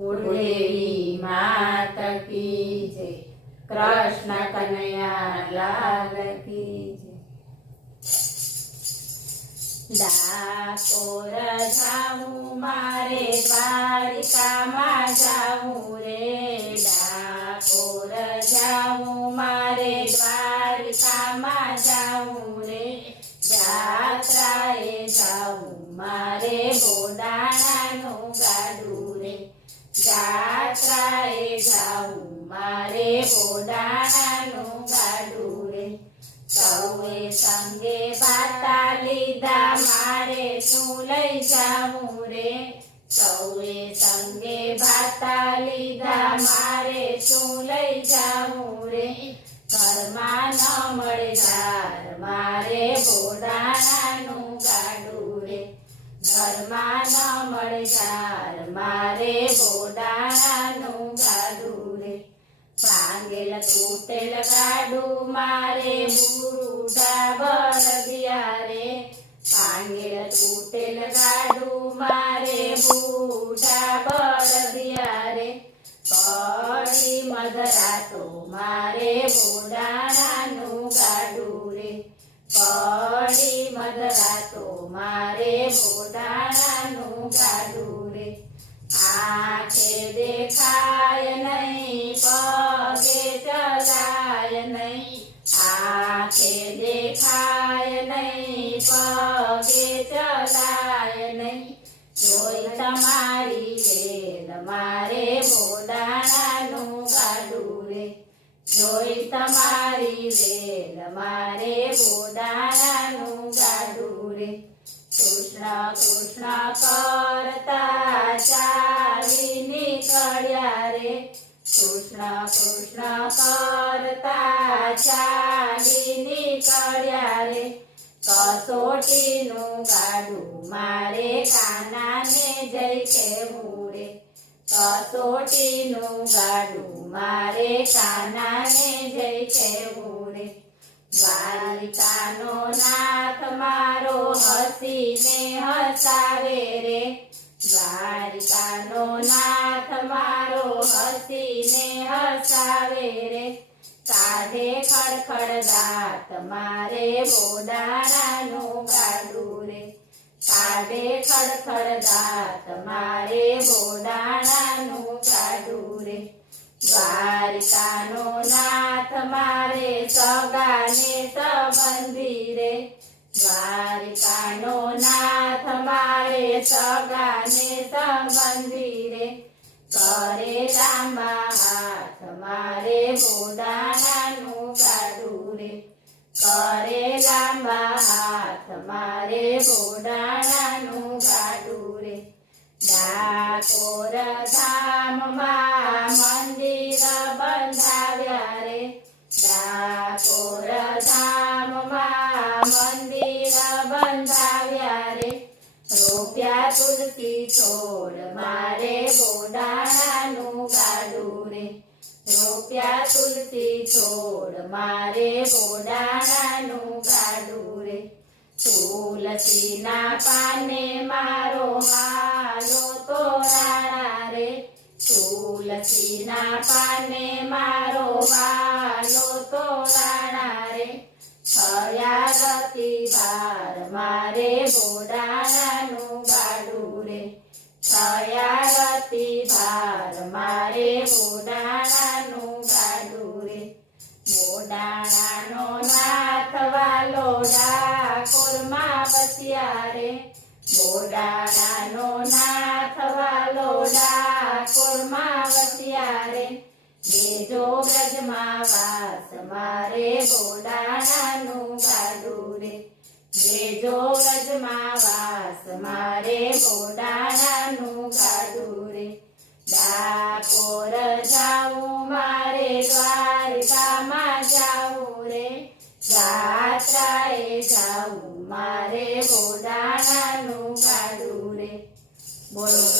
કુળદેવી માત કી જય, કૃષ્ણ કનૈયા લાલ કી જય। ડાકોર જાઉં મારે દ્વારિકામાં જાઉં રે, ડાકોર જાઉં મારે દ્વારિકામાં જાઉં રે, જાત્રાએ જાઉં મારે બોડાણાનું ગાડું રે, જાત્રાએ જાઉં મારે બોડાણાનું ગાડું રે। સૌએ સંગે બાતા લીધા મારે શું લઈ જાઉં રે, સૌએ સંગે બાતા લીધા મારે શું લઈ જાઉં રે, ઘરમાં ન મળે ધાર મારે બોડાણાનું ગાડું રે, ઘરમાં ન મળે ધાર મારે બોડાણાનું ગાડું રે। ભાંગેલ તૂટેલ ગાડું મારે બુઢા બળદિયા રે, ભાંગેલ તૂટેલ ગાડું મારે બુઢા બળદિયા રે, પડી મધરાતો મારે બોડાણાનું ગાડું રે, પડી મધરાતો મારે બોડાણાનું ગાડું રે। આંખે દેખાય નહીં પગે ચલાય નહીં, આંખે દેખાય નહીં પગે ચલાય નહીં, જોઈ તમારી વેલ મારે બોડાણાનું ગાડું રે, જોઈ તમારી વેલ મારે બોડાણાનું ગાડું રે। કૃષ્ણ કૃષ્ણ કરતા ચાલી નીકળ્યા રે, કૃષ્ણ કૃષ્ણ કરતા ચાલી નીકળ્યા રે, કસોટીનું ગાડું મારે કાનાને જઈ કહેવું રે, કસોટીનું ગાડું મારે કાનાને જઈ કહેવું રે। દ્વારિકાનો નાથ મારો હસીને હસાવે રે, દ્વારિકાનો નાથ મારો હસીને હસાવે રે, કાઢે ખડખડ દાંત મારે બોડાણાનું ગાડું રે, કાઢે ખડખડ દાંત મારે બોડાણાનું ગાડું રે। દ્વારિકાનો નાથ મારે સગાને સંબંધી રે, દ્વારિકાનો નાથ મારે સગાને સંબંધી રે, કરે લાંબા હાથ મારે બોડાણાનું ગાડું રે, કરે લાંબા હાથ મારે બોડાણાનું ગાડું રે। ડાકોર ધામમાં મંદિર બંધાવ્યા રે, ડાકોર ધામમાં મંદિર બંધાવ્યા રે, રોપ્યા તુલસી છોડ મારે બોડાણાનું ગાડું રે, રોપ્યા તુલસી છોડ મારે બોડાણાનું ગાડું રે। તુલસીના પાને મારો હાલો તોરાણા રે, તુલસીના પાને મારો હાલો તોરાણા રે, થયા રતિ બાર મારે બોડાણાનું ગાડું રે, થયા રતિ બાર મારે બોડાણાનું ગાડું રે। બોડાણાનો નાથ વાલો ડાકોરમાં વસ્યા રે, બોડાણાનો નાથ વાલો ડાકોરમાં વસ્યા રે, બેજો બ્રજમાં વાસ મારે બોડાણાનું ગાડું રે, બેજો બ્રજમાં વાસ મારે બોડાણાનું ગાડું રે। ડાકોર જાઉં મારે દ્વારિકામાં જાઉં રે, જાત્રાએ જાઉં મારે બોડાણાનું ગાડું રે, બોલો।